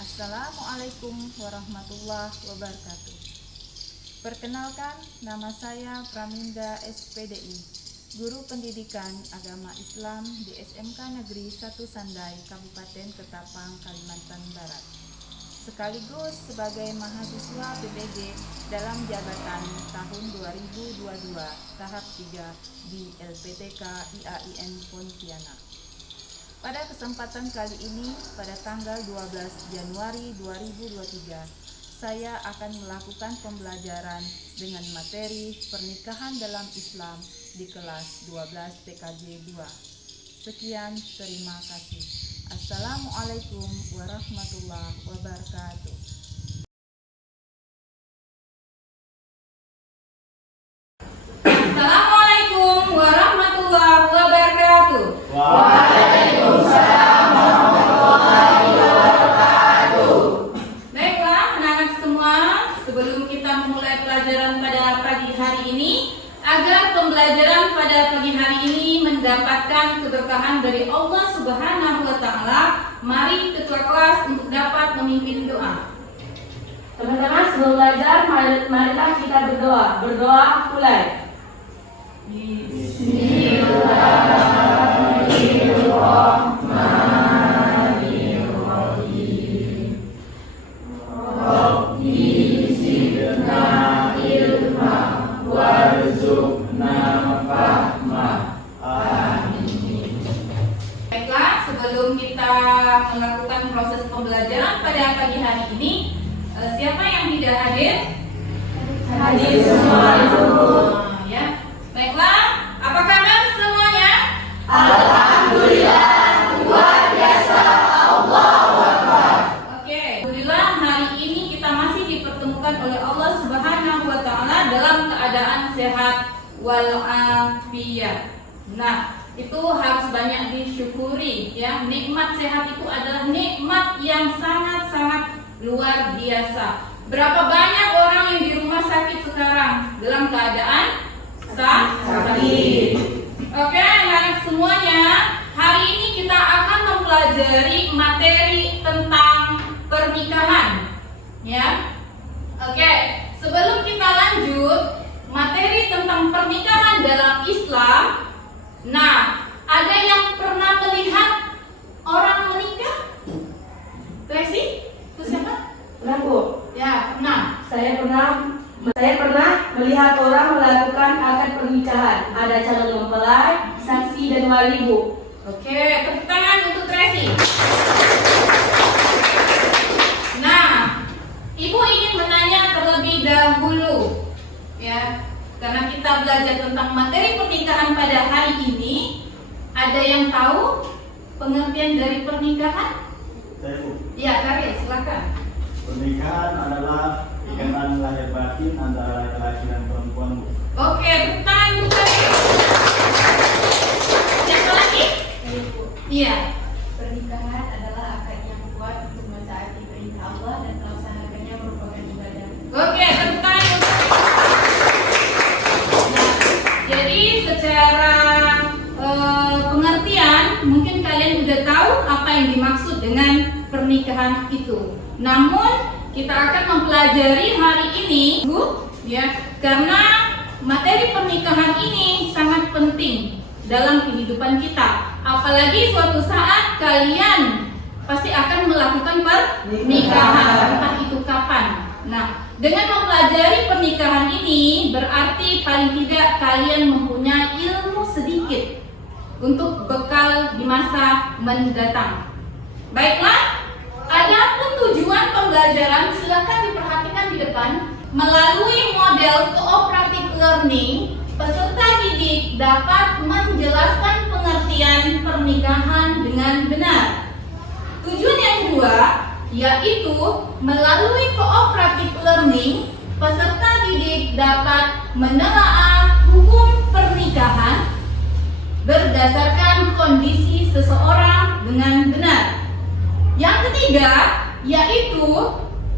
Assalamualaikum warahmatullahi wabarakatuh. Perkenalkan, nama saya Praminda SPDI, Guru Pendidikan Agama Islam di SMK Negeri 1 Sandai, Kabupaten Ketapang, Kalimantan Barat. Sekaligus sebagai mahasiswa PPG dalam jabatan tahun 2022 tahap 3 di LPTK IAIN Pontianak. Pada kesempatan kali ini, pada tanggal 12 Januari 2023, saya akan melakukan pembelajaran dengan materi pernikahan dalam Islam di kelas 12 TKJ 2. Sekian, terima kasih. Assalamualaikum warahmatullahi wabarakatuh. Assalamualaikum warahmatullahi wabarakatuh. Waalaikumsalam warahmatullahi wabarakatuh. Baiklah anak-anak semua, sebelum kita memulai pelajaran pada pagi hari ini, agar pembelajaran pada pagi hari ini mendapatkan keberkahan dari Allah Subhanahu wa Ta'ala, mari ketua kelas untuk dapat memimpin doa. Teman-teman, sebelum belajar, marilah kita berdoa. Berdoa mulai. Bismillahirrahmanirrahim. Rabbi zidna ilma warzuqna fahma. Amin. Baiklah, sebelum kita melakukan proses pembelajaran pada pagi hari ini, siapa yang tidak hadir? Hadir semua, Ibu. Ya. Baiklah, apa kabar semuanya? Alhamdulillah, luar biasa. Allahu Akbar. Oke, alhamdulillah hari ini kita masih dipertemukan oleh Allah Subhanahu wa Ta'ala dalam keadaan sehat walafiat. Nah, itu harus banyak disyukuri ya. Nikmat sehat itu adalah nikmat yang sangat-sangat luar biasa. Berapa banyak orang yang di rumah sakit sekarang dalam keadaan sakit. Oke, anak-anak semuanya, hari ini kita akan mempelajari materi tentang pernikahan. Ya. Oke, sebelum kita lanjut materi tentang pernikahan dalam Islam. Nah, ada yang pernah melihat orang menikah? Tracy? Itu siapa? Pernah, Bu? Ya, pernah. Saya pernah melihat orang melakukan akad pernikahan. Ada calon mempelai, saksi dan wali, Bu. Oke, tepuk tangan untuk Tracy. Nah, Ibu ingin menanya terlebih dahulu, ya, karena kita belajar tentang materi pernikahan pada hari ini. Ada yang tahu pengertian dari pernikahan? Ya, Karya, silakan. Pernikahan adalah ikatan lahir batin antara laki-laki dan perempuan. Oke, tepuk tangan untuk Karya. Siapa lagi? Iya. Pernikahan adalah akad yang kuat untuk mentaati perintah Allah dan melaksanakannya merupakan ibadah. Oke, tepuk tangan untuk Nah, jadi secara pengertian mungkin kalian udah tahu apa yang dimaksud dengan pernikahan itu. Namun kita akan mempelajari hari ini, Bu, ya, karena materi pernikahan ini sangat penting dalam kehidupan kita. Apalagi suatu saat kalian pasti akan melakukan pernikahan, entah itu kapan. Nah, dengan mempelajari pernikahan ini berarti paling tidak kalian mempunyai ilmu sedikit untuk bekal di masa mendatang. Baiklah, adapun tujuan pembelajaran silakan diperhatikan di depan. Melalui model cooperative learning, peserta didik dapat menjelaskan pengertian pernikahan dengan benar. Tujuan yang kedua yaitu melalui cooperative learning, peserta didik dapat menelaah hukum pernikahan berdasarkan kondisi seseorang dengan benar. Yang ketiga yaitu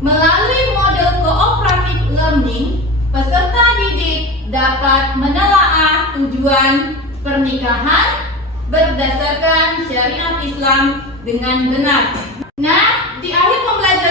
melalui model cooperative learning, peserta didik dapat menelaah tujuan pernikahan berdasarkan syariat Islam dengan benar. Nah, di akhir pembelajaran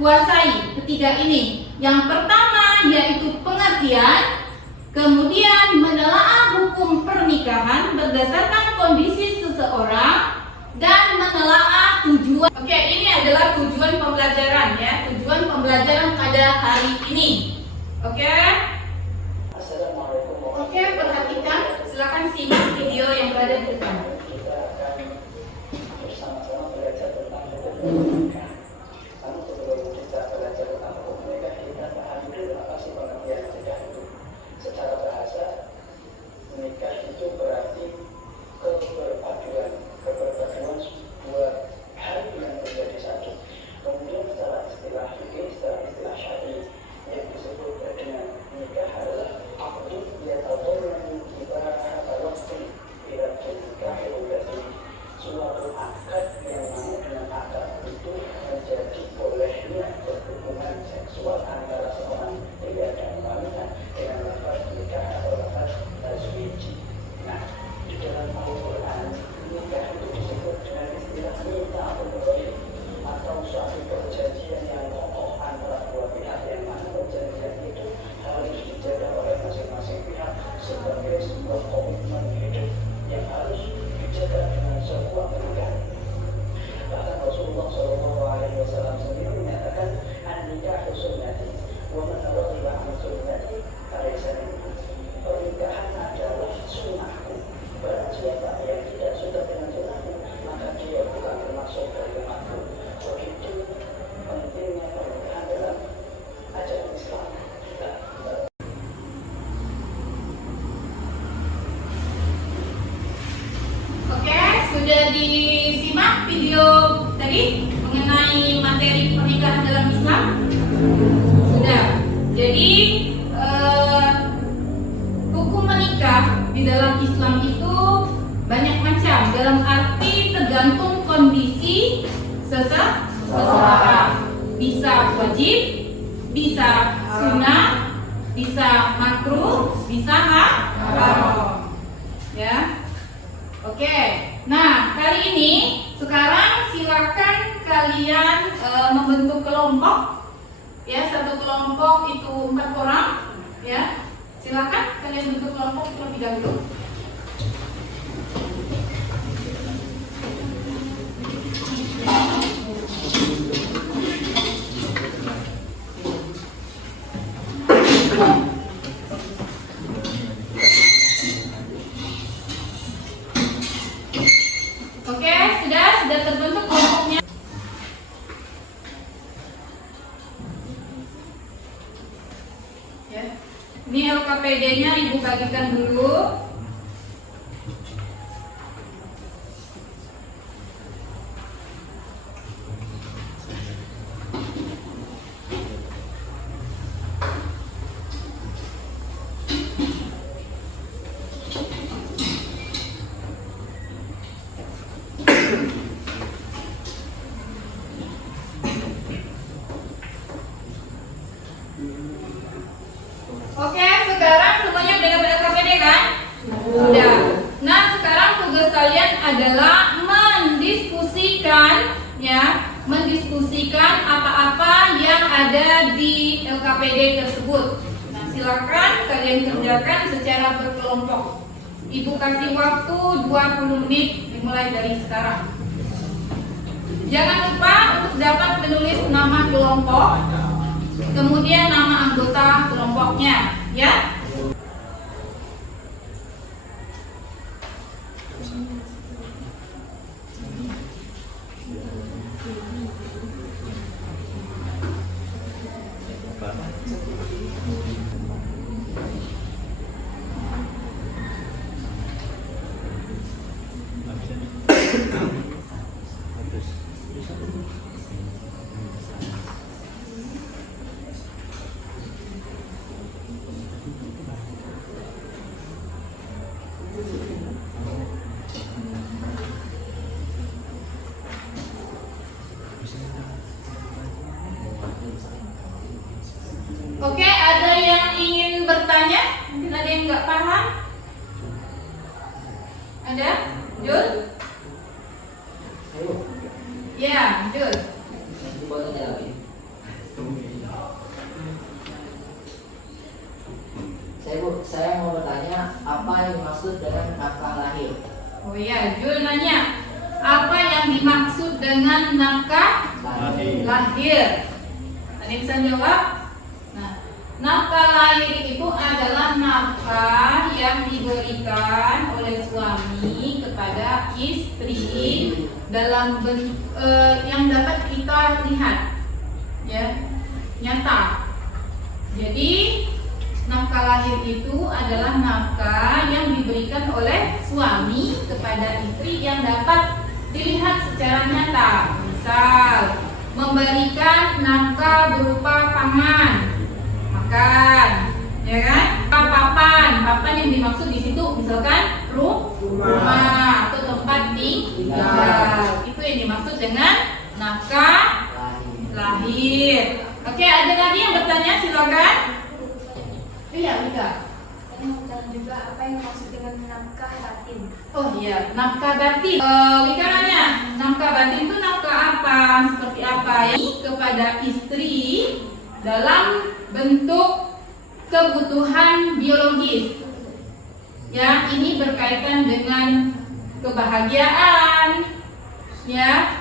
kuasai ketiga ini. Yang pertama yaitu pengertian, kemudian menelaah hukum pernikahan berdasarkan kondisi seseorang, dan menelaah tujuan. Oke, ini adalah tujuan pembelajaran ya, tujuan pembelajaran pada hari ini. Oke, perhatikan, silakan simak video yang berada di depan. Sudah disimak video tadi mengenai materi pernikahan dalam Islam? Sudah. Jadi hukum menikah di dalam Islam itu banyak macam, dalam arti tergantung kondisi seseorang. Bisa wajib, bisa sunnah, bisa makruh, bisa haram. Ya. Oke. Nah, kali ini sekarang silakan kalian membentuk kelompok. Ya, satu kelompok itu 4 orang. Ya, silakan kalian bentuk kelompok terlebih dahulu. Sudah terbentuk kelompoknya. Ya. Ini LKPD-nya Ibu bagikan dulu. Oke, sekarang semuanya udah dapat LKPD kan? Sudah. Nah, sekarang tugas kalian adalah mendiskusikan apa-apa yang ada di LKPD tersebut. Nah, silakan kalian kerjakan secara berkelompok. Ibu kasih waktu 20 menit dimulai dari sekarang. Jangan lupa untuk dapat menulis nama kelompok, kemudian nama anggota kelompoknya, ya. Oke, ada yang ingin bertanya? Mungkin ada yang nggak paham? Ada? Jul? Ya, Jul. Oh iya, Jul nanya, apa yang dimaksud dengan nafkah lahir? Ada yang bisa jawab? Nah, nafkah lahir itu adalah nafkah yang diberikan oleh suami kepada istri dalam yang dapat kita lihat, ya, nyata. Jadi nafkah lahir itu adalah nafkah yang diberikan oleh suami kepada istri yang dapat dilihat secara nyata. Misal, memberikan nafkah berupa pangan, makan, ya kan? Papan yang dimaksud di situ misalkan rumah atau tempat tinggal. Itu yang dimaksud dengan nafkah lahir. Oke, ada lagi yang bertanya, silakan. Iya, Wika. Saya mau tanya juga apa yang dimaksud dengan nafkah batin. Oh iya, nafkah batin. Wika nanya, nafkah batin itu nafkah apa? Seperti apa? Ini kepada istri dalam bentuk kebutuhan biologis. Ya, ini berkaitan dengan kebahagiaan, ya,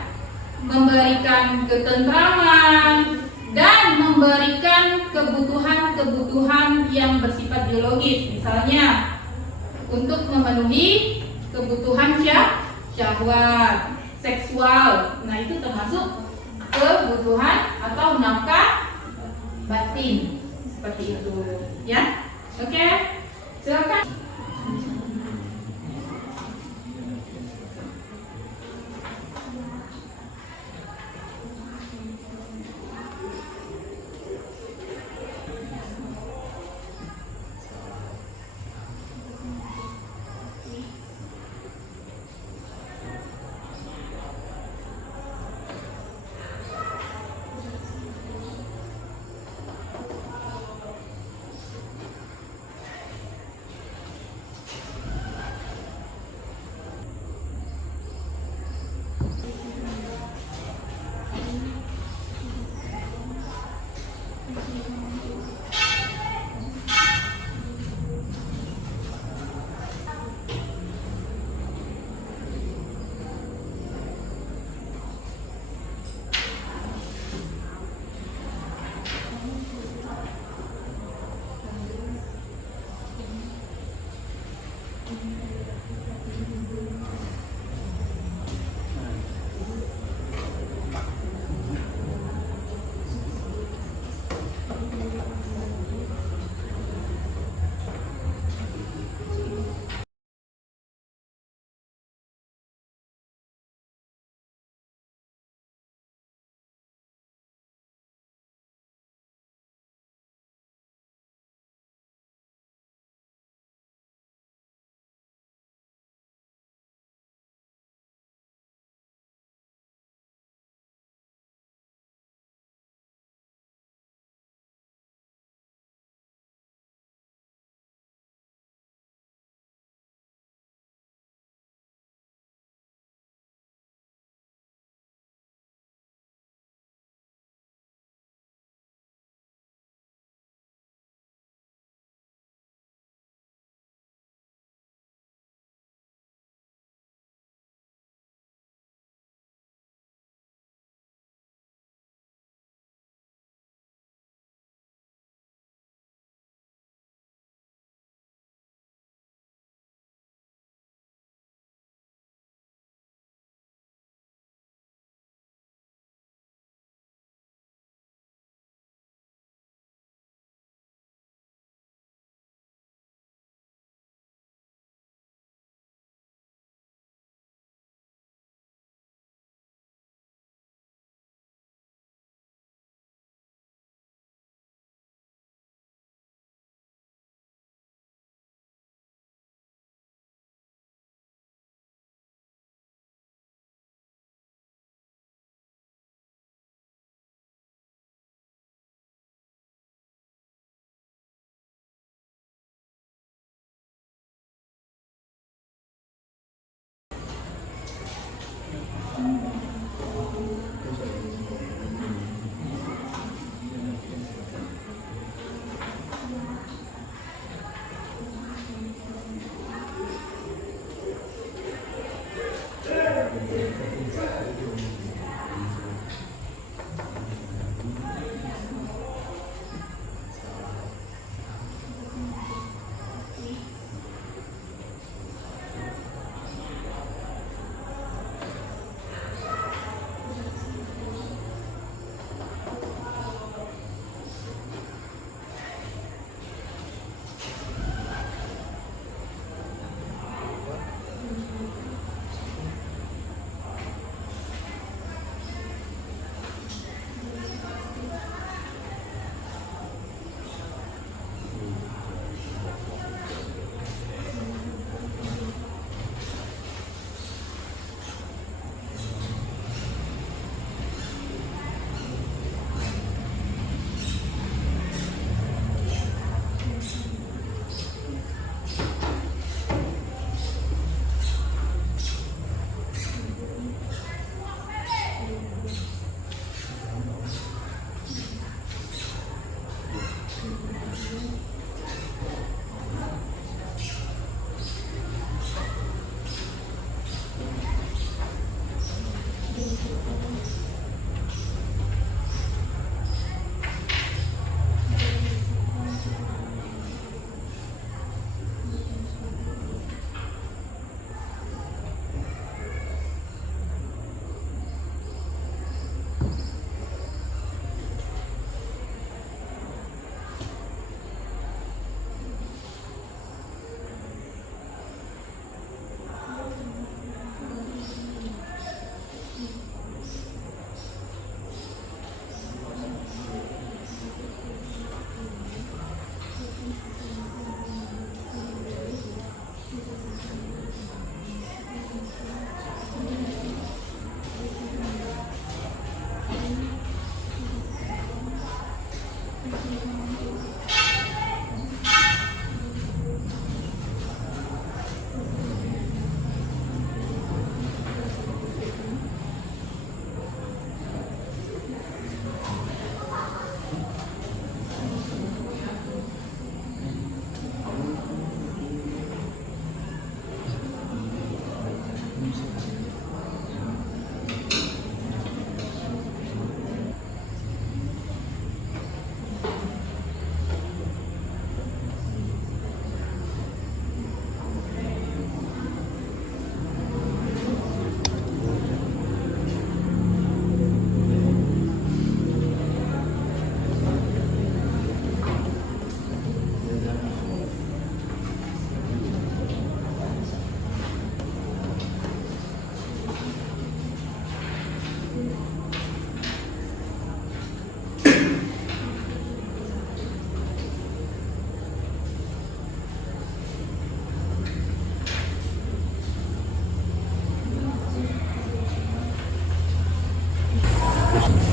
memberikan ketentraman dan memberikan kebutuhan-kebutuhan yang bersifat biologis. Misalnya untuk memenuhi kebutuhan syahwat, seksual. Nah, itu termasuk kebutuhan atau nafkah batin. Seperti itu, ya. Oke. Silakan.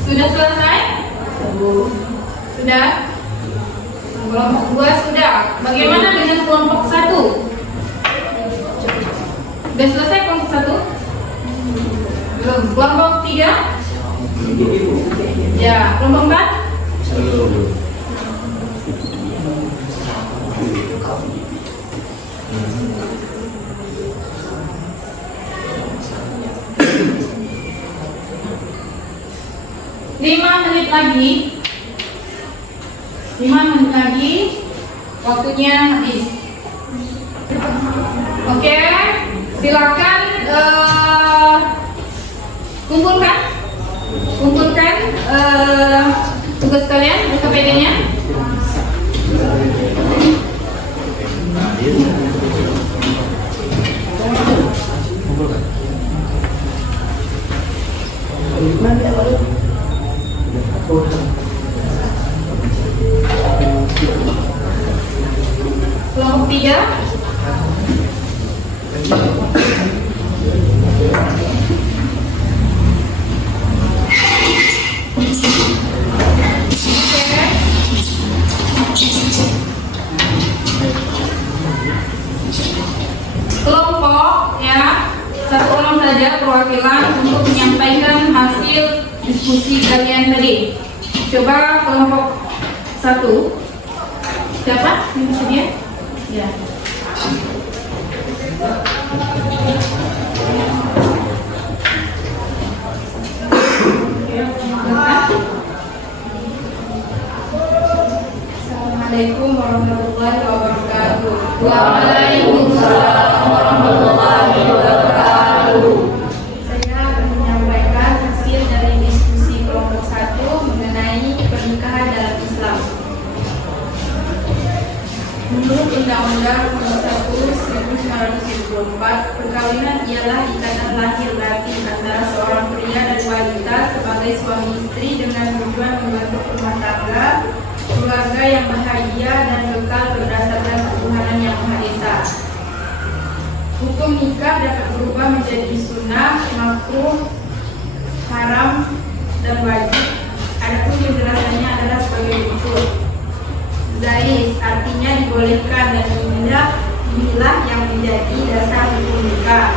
Sudah selesai? Sudah? Kelompok 2 sudah. Bagaimana dengan kelompok 1? Sudah selesai kelompok 1? Belum. Kelompok 3? Ya, kelompok 4? Lima menit lagi waktunya habis. Oke, silakan kumpulkan tugas kalian, KPD-nya. Kelompok 3. Kelompok ya, satu orang saja perwakilan untuk menyampaikan hasil diskusi kalian tadi. Coba kelompok 1. Siapa yang bersedia? Ya. Assalamualaikum warahmatullahi wabarakatuh. Waalaikumsalam warahmatullahi wabarakatuh. Saya akan menyampaikan hasil dari diskusi kelompok 1 mengenai pernikahan dalam Islam. Menurut Undang-Undang Nomor 1 1974, perkawinan ialah ikatan lahir batin antara seorang pria dan wanita sebagai suami istri dengan tujuan membentuk rumah tangga, keluarga yang bahagia dan kekal berdasarkan ketuhanan yang Maha Esa. Hukum nikah dapat berubah menjadi sunnah, makruh, haram, dan wajib. Adapun penjelasannya adalah sebagai berikut. Zais artinya dibolehkan, dan inilah yang menjadi dasar hukum nikah.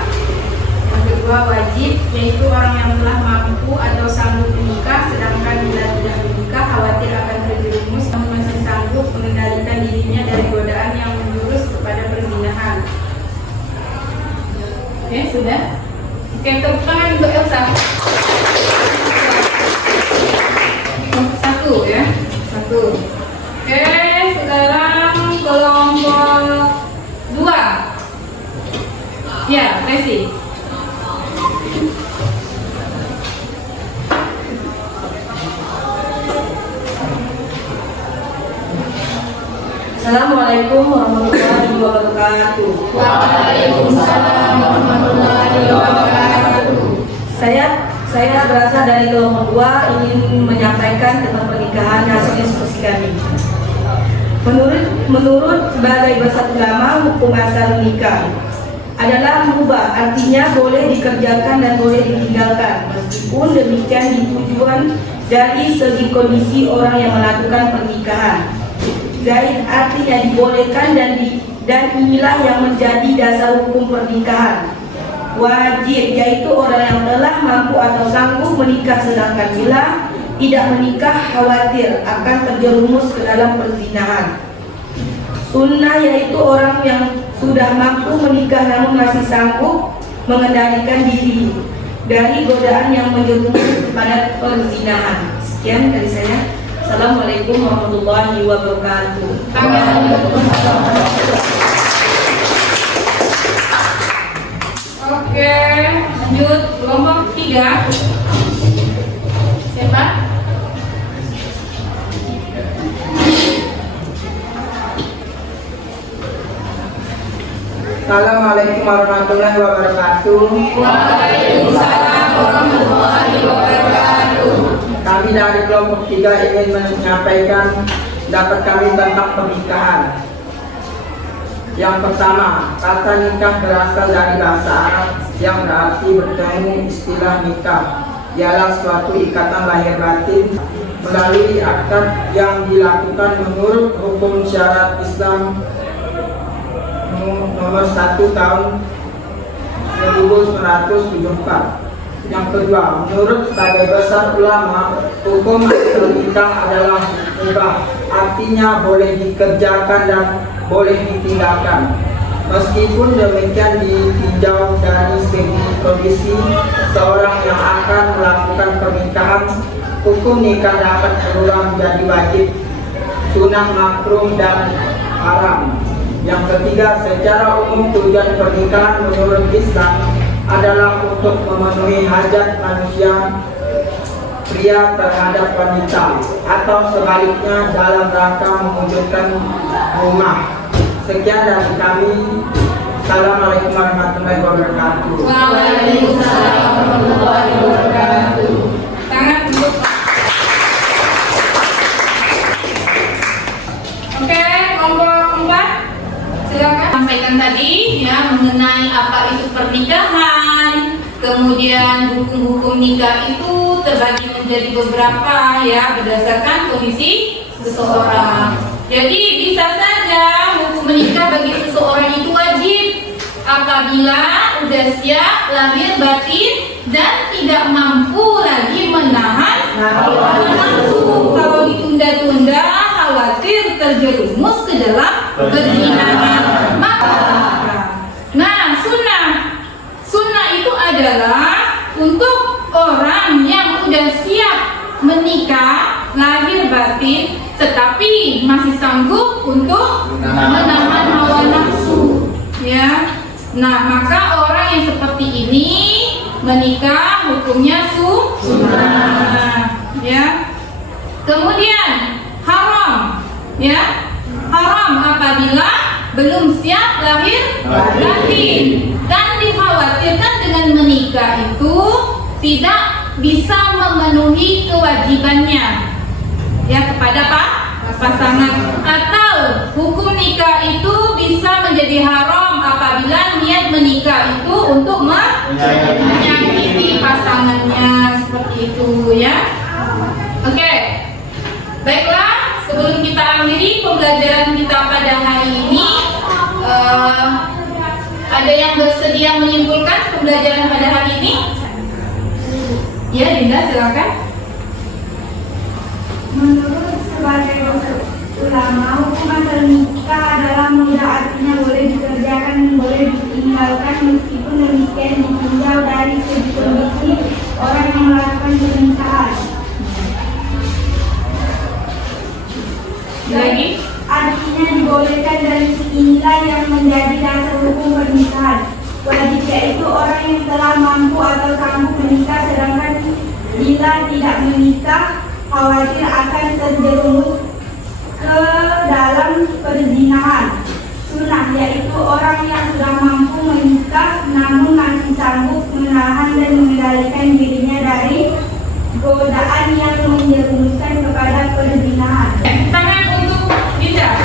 Yang kedua, wajib, yaitu orang yang telah mampu atau sanggup menikah, sedangkan bila tidak menikah khawatir akan terjerumus namun masih sanggup mengendalikan dirinya dari godaan yang menjurus kepada perzinahan. Oke, sudah. Oke, tepuk tangan untuk Elsa. Oke, sekarang kelompok 2. Ya, Resi. Assalamualaikum warahmatullahi wabarakatuh. Waalaikumsalam warahmatullahi wabarakatuh. Saya berasal dari kelompok 2 ingin menyampaikan tentang pernikahan hasil diskusi kami. Menurut sebagai besar ulama, hukum asal nikah adalah mubah, artinya boleh dikerjakan dan boleh ditinggalkan. Meskipun demikian ditujuan dari segi kondisi orang yang melakukan pernikahan. Zaid artinya dibolehkan dan inilah yang menjadi dasar hukum pernikahan. Wajib yaitu orang yang telah mampu atau sanggup menikah, sedangkan bila tidak menikah khawatir akan terjerumus ke dalam perzinahan. Sunnah yaitu orang yang sudah mampu menikah namun masih sanggup mengendalikan diri dari godaan yang menjerumus pada perzinahan. Sekian dari saya. Assalamualaikum warahmatullahi wabarakatuh. Oke, lanjut kelompok 3. Siapa? Assalamualaikum warahmatullahi wabarakatuh. Waalaikumsalam warahmatullahi wabarakatuh. Kami dari kelompok 3 ingin menyampaikan pendapat kami tentang pernikahan. Yang pertama, kata nikah berasal dari bahasa Arab yang berarti bertemu. Istilah nikah ialah suatu ikatan lahir batin melalui akad yang dilakukan menurut hukum syariat Islam nomor 1 tahun 1974. Yang kedua, menurut sebagai besar ulama, hukum asal nikah adalah mubah, artinya boleh dikerjakan dan boleh ditinggalkan. Meskipun demikian ditinjau dari segi kondisi seorang yang akan melakukan pernikahan, hukum nikah dapat berubah menjadi wajib, sunnah, makruh, dan haram. Yang ketiga, secara umum tujuan pernikahan menurut Islam adalah untuk memenuhi hajat manusia pria terhadap wanita atau sebaliknya dalam rangka mewujudkan rumah. Sekian dari kami. Assalamualaikum warahmatullahi wabarakatuh. Waalaikumsalam warahmatullahi wabarakatuh. Tangan untuk. Oke, kelompok 4. Silakan sampaikan tadi ya mengenai apa itu pernikahan, kemudian hukum-hukum nikah itu terbagi menjadi beberapa ya berdasarkan kondisi seseorang. Jadi bisa saja hukum menikah bagi seseorang itu wajib apabila udah siap lahir batin dan tidak mampu lagi menahan nafsu. Kalau ditunda-tunda khawatir terjerumus ke dalam perzinahan. Nah, sunnah itu adalah untuk orang yang udah siap menikah lahir batin tetapi masih sanggup untuk menahan hawa nafsu ya. Nah, maka orang yang seperti ini menikah hukumnya sunnah ya. Kemudian haram ya. Haram apabila belum siap lahir batin dan dikhawatirkan dengan menikah itu tidak bisa memenuhi kewajibannya ya kepada pasangan, atau hukum nikah itu bisa menjadi haram apabila niat menikah itu untuk menyakiti pasangannya seperti itu ya. Oke, baiklah. Sebelum kita akhiri pembelajaran kita pada hari ini, ada yang bersedia menyimpulkan pembelajaran pada hari ini? Ya, Dinda, silakan. Menurut sebagai ulama, hukum asal nikah adalah mubah, artinya boleh dikerjakan dan boleh ditinggalkan. Meskipun demikian ditinjau dari segi kondisi orang yang melakukan pernikahan. sanggup menikah, sedangkan bila tidak menikah khawatir akan terjerumus ke dalam perzinahan. Sunnah, yaitu orang yang sudah mampu menikah namun masih sanggup menahan dan mengendalikan dirinya dari godaan yang menjerumuskan kepada perzinahan. Tangan untuk Dinda.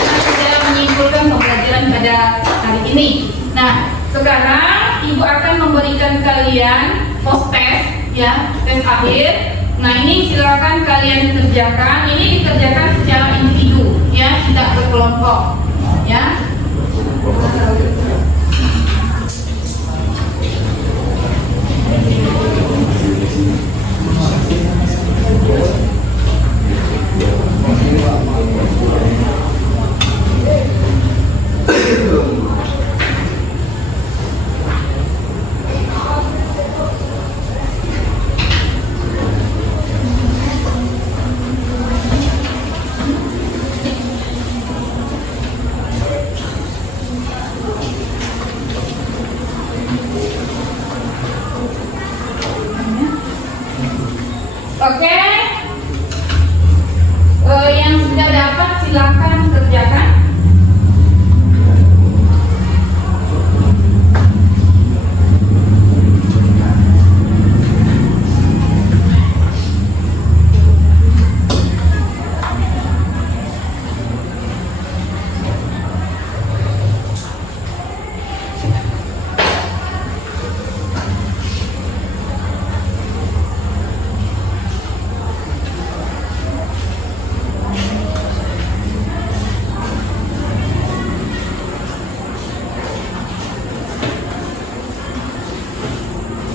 Kita sudah menyimpulkan pembelajaran pada hari ini. Nah, sekarang Ibu akan memberikan kalian post test, ya, tes akhir. Nah, ini silakan kalian kerjakan. Ini dikerjakan secara individu, ya, tidak berkelompok, ya. Oke, yang sudah dapat silakan kerjakan.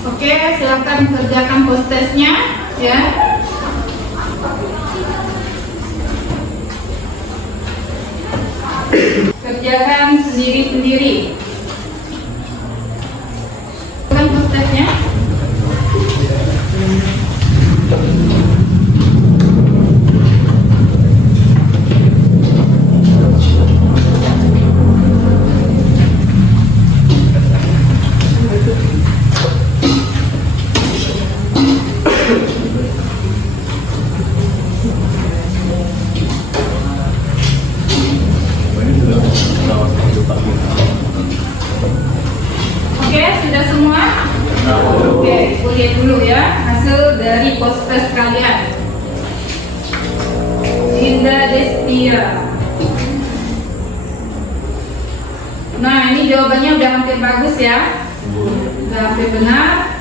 Oke, silakan kerjakan post testnya, ya. Kerjakan sendiri-sendiri. Bukan post testnya. Oke, sudah semua? Oke, lihat dulu ya hasil dari post test kalian. Dinda Destia. Nah, ini jawabannya udah hampir bagus ya. Udah hampir benar.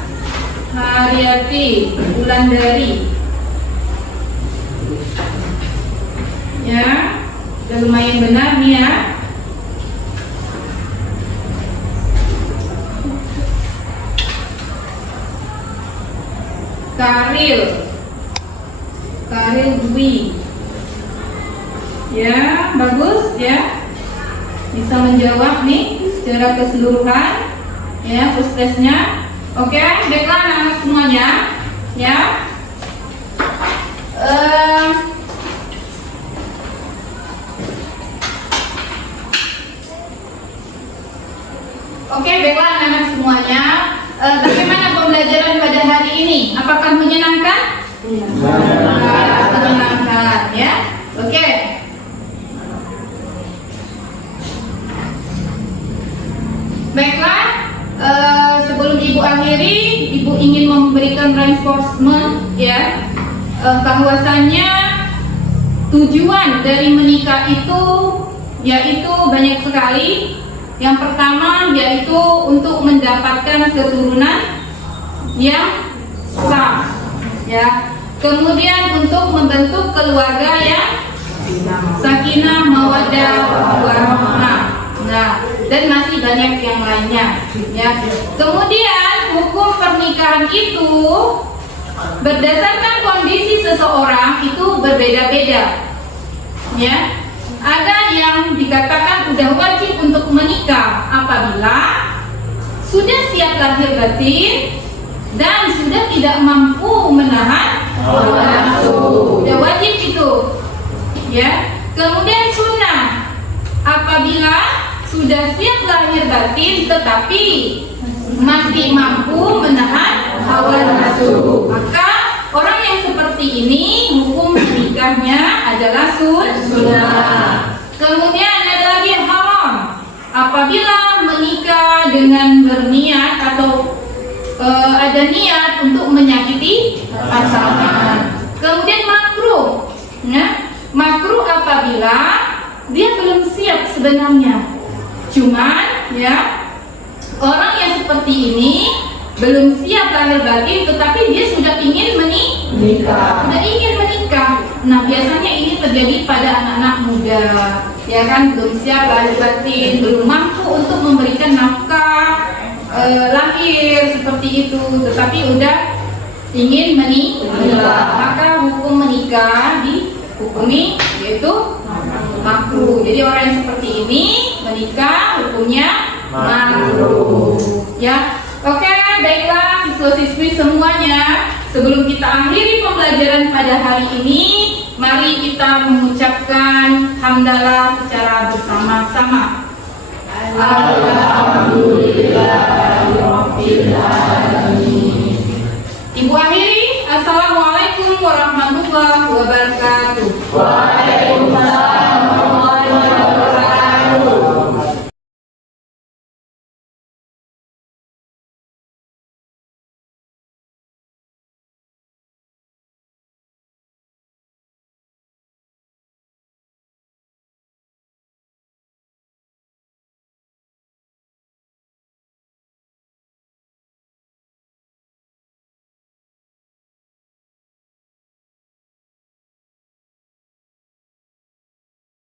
Haryati Wulandari. Ya, udah lumayan benar nih ya. Karil Dwi, ya, bagus ya, bisa menjawab nih secara keseluruhan, ya, post testnya. Oke, baiklah anak-anak semuanya, ya. Oke, baiklah anak-anak semuanya. Bagaimana pembelajaran pada hari ini? Apakah menyenangkan? Menyenangkan, ya. Oke. Baiklah, sebelum Ibu akhiri, Ibu ingin memberikan reinforcement, ya, bahwasannya tujuan dari menikah itu yaitu banyak sekali. Yang pertama yaitu untuk mendapatkan keturunan yang sah, ya. Kemudian untuk membentuk keluarga yang sakinah, mawaddah, warahmah. Nah, dan masih banyak yang lainnya, ya. Kemudian hukum pernikahan itu berdasarkan kondisi seseorang itu berbeda-beda, ya. Ada yang dikatakan sudah wajib untuk menikah apabila sudah siap lahir batin dan sudah tidak mampu menahan hawa nafsu. Sudah wajib itu, ya. Kemudian sunnah apabila sudah siap lahir batin tetapi masih mampu menahan hawa nafsu. Maka orang yang seperti ini hukum menikahnya adalah sunnah. Kemudian ada lagi haram apabila menikah dengan berniat atau ada niat untuk menyakiti pasangan. Kemudian makruh, makruh apabila dia belum siap sebenarnya. Cuman orang yang seperti ini belum siap lahir batin, tetapi dia sudah ingin menikah. Nah, biasanya ini terjadi pada anak-anak muda, belum siap lahir batin, belum mampu untuk memberikan nafkah lahir seperti itu, tetapi udah ingin menikah. Maka hukum menikah dihukumi yaitu makruh. Jadi orang yang seperti ini menikah hukumnya makruh. Oke, baiklah siswa-siswi semuanya. Sebelum kita akhiri pembelajaran pada hari ini, mari kita mengucapkan hamdalah secara bersama-sama. Alhamdulillahirabbil alamin.